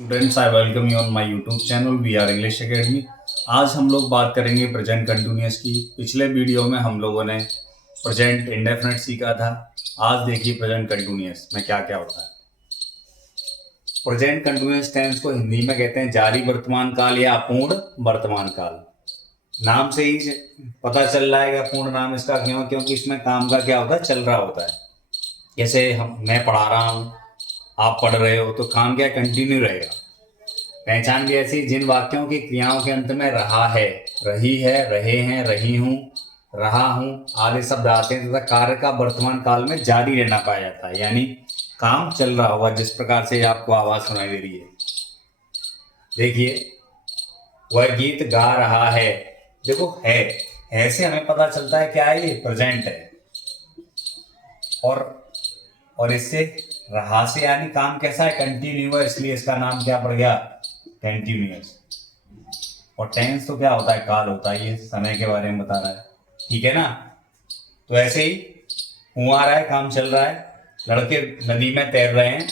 Friends, I welcome you on my YouTube channel we are English academy. आज हम लोग बात करेंगे प्रेजेंट कंटिन्यूअस की। पिछले वीडियो में हम लोगों ने प्रेजेंट इंडेफिनिट सीखा था। आज देखिए प्रेजेंट कंटिन्यूअस में क्या क्या होता है। प्रेजेंट कंटिन्यूअस टेंस को हिंदी में कहते हैं जारी वर्तमान काल या अपूर्ण वर्तमान काल। नाम से ही पता चल रहा है कि अपूर्ण नाम इसका क्यों, क्योंकि इसमें काम का क्या होता है, चल रहा होता है। जैसे मैं पढ़ा रहा हूँ, आप पढ़ रहे हो, तो काम क्या कंटिन्यू रहेगा। पहचान भी ऐसी जिन वाक्यों की क्रियाओं के अंत में रहा है, रही है, रहे हैं, रही हूं, रहा हूं आदि शब्द आते हैं तथा कार्य का वर्तमान काल में जारी रहना पाया जाता है, यानी काम चल रहा होगा। जिस प्रकार से आपको आवाज सुनाई दे रही है, देखिए वह गीत गा रहा है। देखो है से हमें पता चलता है क्या है, ये प्रेजेंट है। और इससे रहा से यानी काम कैसा है, कंटिन्यू है, इसलिए इसका नाम क्या पड़ गया, कंटिन्यूअस। और टेंस तो क्या होता है, काल होता है, ये समय के बारे में बता रहा है, ठीक है ना। तो ऐसे ही हुआ आ रहा है, काम चल रहा है, लड़के नदी में तैर रहे हैं,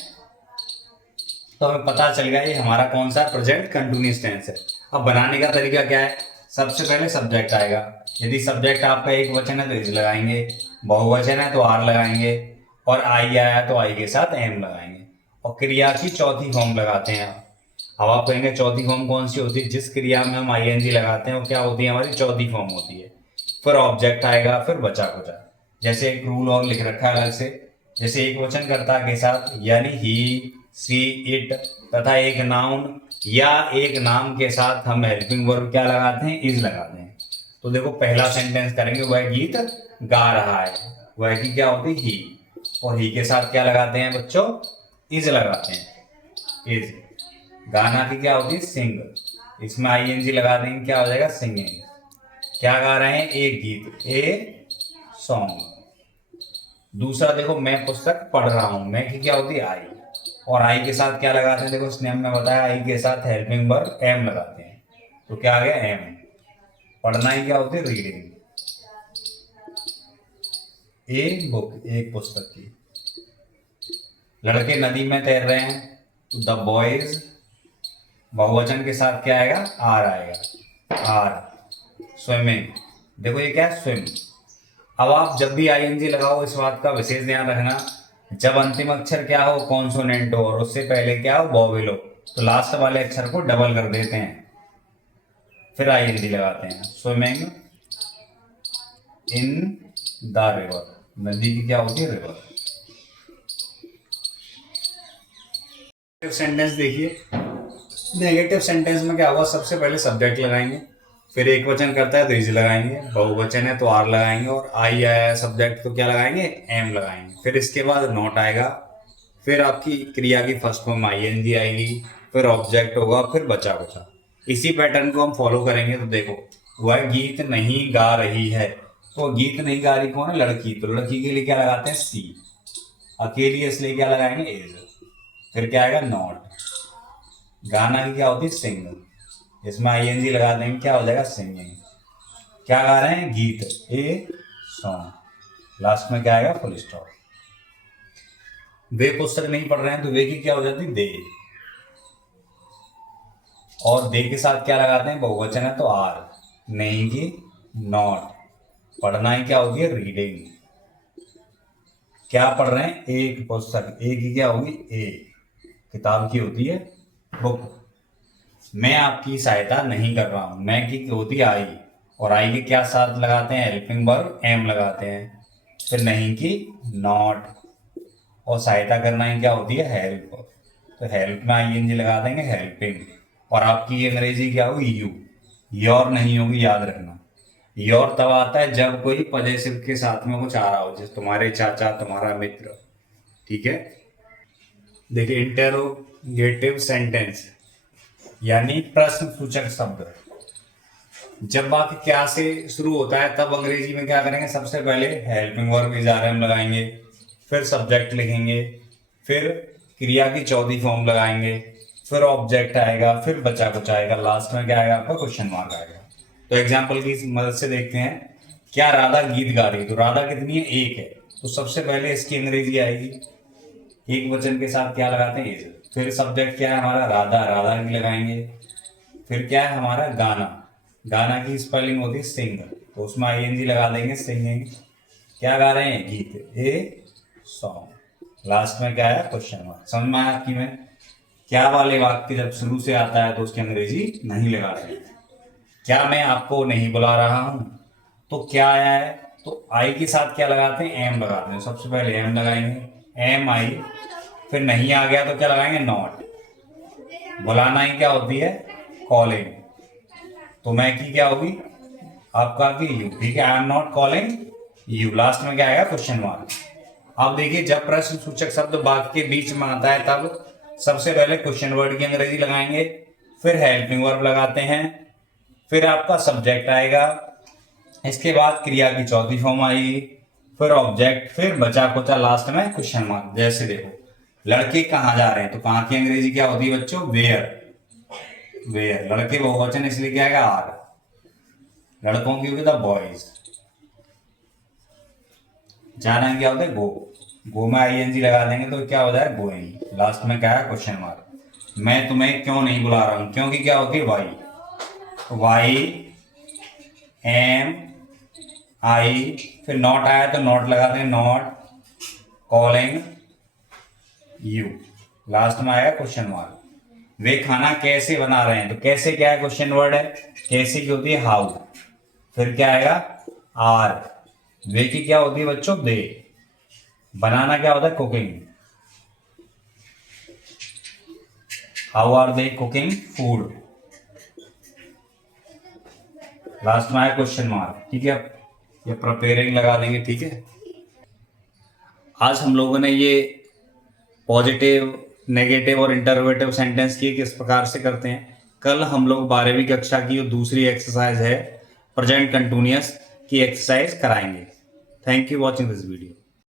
तो हमें पता चल गया ये हमारा कौन सा प्रेजेंट कंटिन्यूअस टेंस है। अब बनाने का तरीका क्या है, सबसे पहले सब्जेक्ट आएगा। यदि सब्जेक्ट आपका एक वचन है तो इज लगाएंगे, बहुवचन है तो आर लगाएंगे, और आई आया तो आई के साथ एम लगाएंगे। और क्रिया की चौथी फॉर्म लगाते हैं। अब आप कहेंगे चौथी फॉर्म कौन सी होती है, जिस क्रिया में हम आईएनजी लगाते हैं वो क्या होती है, हमारी चौथी फॉर्म होती है। फिर ऑब्जेक्ट आएगा, फिर बचा कुचा। जैसे एक रूल और लिख रखा है अलग से, जैसे एक वचन कर्ता के साथ यानी ही, सी, इट तथा एक नाउन या एक नाम के साथ हम हेल्पिंग वर्ब क्या लगाते हैं, इज लगाते हैं। तो देखो पहला सेंटेंस करेंगे, वह गीत गा रहा है, वह की क्या होती है, ही, और ही के साथ क्या लगाते हैं बच्चों, इज लगाते हैं, इज। गाना की क्या होती है, सिंग, इसमें आईएनजी लगा देंगे, क्या हो जाएगा, सिंगिंग। क्या गा रहे हैं, एक गीत, ए सॉन्ग। दूसरा देखो, मैं पुस्तक पढ़ रहा हूं, मैं की क्या होती है, आई, और आई के साथ क्या लगाते हैं, देखो इसने हमने बताया आई के साथ हेल्पिंग वर्ब एम लगाते हैं, तो क्या आ गया, एम। पढ़ना ही क्या होती है, रीडिंग। ए बुक, एक पुस्तक की। लड़के नदी में तैर रहे हैं, तो द बॉयज, बहुवचन के साथ क्या आएगा, आर आएगा, आर। स्विमिंग, देखो ये क्या है, स्विम। अब आप जब भी आईएनजी लगाओ, इस बात का विशेष ध्यान रखना, जब अंतिम अक्षर क्या हो, कॉन्सोनेंट हो, और उससे पहले क्या हो, वोवेल हो, तो लास्ट वाले अक्षर को डबल कर देते हैं, फिर आईएनजी लगाते हैं। स्विमिंग इन द रिवर, नदी की क्या होती है, रिवर। सेंटेंस देखिए, नेगेटिव सेंटेंस में क्या होगा, सबसे पहले सब्जेक्ट लगाएंगे, फिर एक वचन करता है तो इज लगाएंगे, बहुवचन है तो आर लगाएंगे, और आई आया सब्जेक्ट तो क्या लगाएंगे, एम लगाएंगे। फिर इसके बाद नॉट आएगा, फिर आपकी क्रिया की फर्स्ट फॉर्म आईएनजी आएगी, फिर ऑब्जेक्ट होगा, फिर बचा कुचा। इसी पैटर्न को हम फॉलो करेंगे। तो देखो, वह गीत नहीं गा रही है, तो गीत नहीं गा रही कौन है, लड़की, तो लड़की के लिए क्या लगाते हैं, सी। अकेली इसलिए क्या लगाएंगे, इज। फिर क्या आएगा, नॉट। गाना की क्या होती है, सिंग, इसमें आईएनजी लगा देंगे, क्या हो जाएगा, सिंगिंग। क्या गा रहे हैं, गीत, ए सॉन्ग। लास्ट में क्या आएगा, फुल स्टॉप। वे पुस्तक नहीं पढ़ रहे हैं, तो वे की क्या हो जाती है, दे, और दे के साथ क्या लगाते हैं, बहुवचन है तो आर, नहीं की नॉट। पढ़ना ही क्या होती है, रीडिंग। क्या पढ़ रहे हैं, एक पुस्तक, ए की क्या होगी, ए, किताब की होती है बुक। मैं आपकी सहायता नहीं कर रहा हूं, मैं की होती है आई, और आई के क्या साथ लगाते हैं, हेल्पिंग वर्ब एम लगाते हैं, फिर नहीं की नॉट, और सहायता करना ही क्या होती है, हेल्प, तो हेल्प में आईएनजी लगा देंगे, हेल्पिंग। और आपकी अंग्रेजी क्या होगी, यू, योर नहीं होगी, याद रखना। योर तब आता है जब कोई पजेसिव के साथ में कुछ आ रहा हो, जैसे तुम्हारे चाचा, तुम्हारा मित्र, ठीक है। देखिए इंटेरोगेटिव सेंटेंस यानी प्रश्न सूचक शब्द, जब वाक्य क्या से शुरू होता है तब अंग्रेजी में क्या करेंगे, सबसे पहले helping verb is are am लगाएंगे, फिर सब्जेक्ट लिखेंगे, फिर क्रिया की चौथी फॉर्म लगाएंगे, फिर ऑब्जेक्ट आएगा, फिर बचा कुछ आएगा, लास्ट में क्या आएगा, आपका क्वेश्चन मार्क आएगा। तो एग्जाम्पल की मदद से देखते हैं, क्या राधा गीत गा रही है, तो राधा कितनी है, एक है, तो सबसे पहले इसकी अंग्रेजी आएगी, एक वचन के साथ क्या लगाते हैं, इज। फिर सब्जेक्ट क्या है हमारा, राधा, राधा की लगाएंगे। फिर क्या है हमारा, गाना, गाना की स्पेलिंग होती है सिंग, तो उसमें आईएनजी लगा देंगे, सिंगिंग। क्या गा रहे हैं, गीत, ए सॉन्ग। लास्ट में क्या है, क्वेश्चन मार्क। समझ में आया आपकी में? क्या वाले वाक्य जब शुरू से आता है तो उसकी अंग्रेजी नहीं लगा रहे। क्या मैं आपको नहीं बुला रहा हूं, तो क्या आया है, तो आई के साथ क्या लगाते हैं, एम लगाते हैं। सबसे पहले एम लगाएंगे, एम आई। फिर नहीं आ गया तो क्या लगाएंगे, नॉट। बुलाना ही क्या होती है, कॉलिंग। तो मैं की क्या होगी आपका की यू, ठीक है। I am not calling you. Last में क्या आएगा, क्वेश्चन मार्क। अब देखिए जब प्रश्न सूचक शब्द वाक्य के बीच में आता है तब सबसे पहले क्वेश्चन वर्ड की अंग्रेजी लगाएंगे, फिर हेल्पिंग वर्ब लगाते हैं, फिर आपका सब्जेक्ट आएगा, इसके बाद क्रिया की चौथी फॉर्म आएगी, फिर ऑब्जेक्ट, फिर बचा कुचा लास्ट में क्वेश्चन मार्क। जैसे देखो लड़के कहाँ जा रहे हैं, तो कहाँ की अंग्रेजी क्या होती है बच्चों, वेयर। वेयर, लड़के बहुवचन इसलिए क्या आएगा, आर। लड़कों की होगी द बॉयज। जाना क्या होता है, गो। गो में आईएनजी लगा देंगे तो क्या हो जाए, गोइंग। लास्ट में क्या है, क्वेश्चन मार्क। मैं तुम्हें क्यों नहीं बुला रहा हूं, क्योंकि क्या होती है, वाई। वाई एम आई, फिर नॉट आया तो नॉट लगा दें, नॉट कॉलिंग यू। लास्ट में आएगा क्वेश्चन मार्क। वे खाना कैसे बना रहे हैं, तो कैसे क्या है, क्वेश्चन वर्ड है। कैसे की होती है, हाउ। फिर क्या आएगा, आर। वे की क्या होती है बच्चों, दे। बनाना क्या होता है, cooking. How are they cooking food. Last में आया क्वेश्चन मार्क, ठीक है। ये प्रिपेयरिंग लगा देंगे, ठीक है। आज हम लोगों ने ये पॉजिटिव, नेगेटिव और इंटरोगेटिव सेंटेंस किए किस प्रकार से करते हैं। कल हम लोग 12वीं कक्षा की जो दूसरी एक्सरसाइज है प्रेजेंट कंटिन्यूअस की एक्सरसाइज कराएंगे। Thank you watching this video.